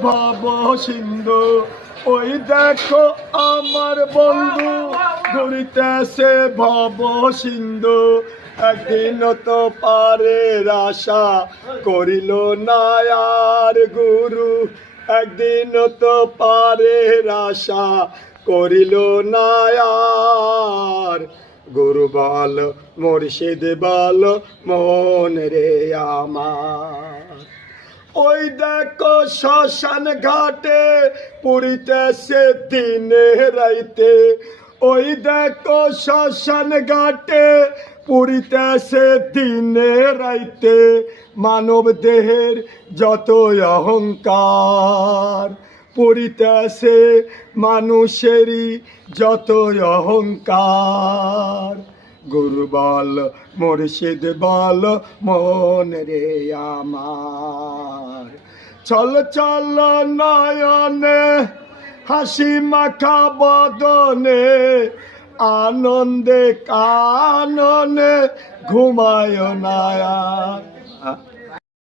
ভব সিন্ধু ওই দেখো আমার বন্ধু ঘুরিতেছে ভব সিন্ধু একদিন তো পারের আশা করিল না আর গুরু একদিন তো পারের আশা করিল না আর গুরু বল মুর্শিদ বল মন রে আমার ওই দেখো শ্মশান ঘাটে পুরিতেছে দিনে রাইতে ওই দেখো শ্মশান ঘাটে পুরিতেছে দিনে রাইতে মানব দেহের যত অহংকার পুরিতেছে মানুষেরই যত অহংকার গুরু বল মুর্শিদ বল মন রে আমার চল চল নয়নে হাসি মাখা বদনে আনন্দে কাননে ঘুমায় না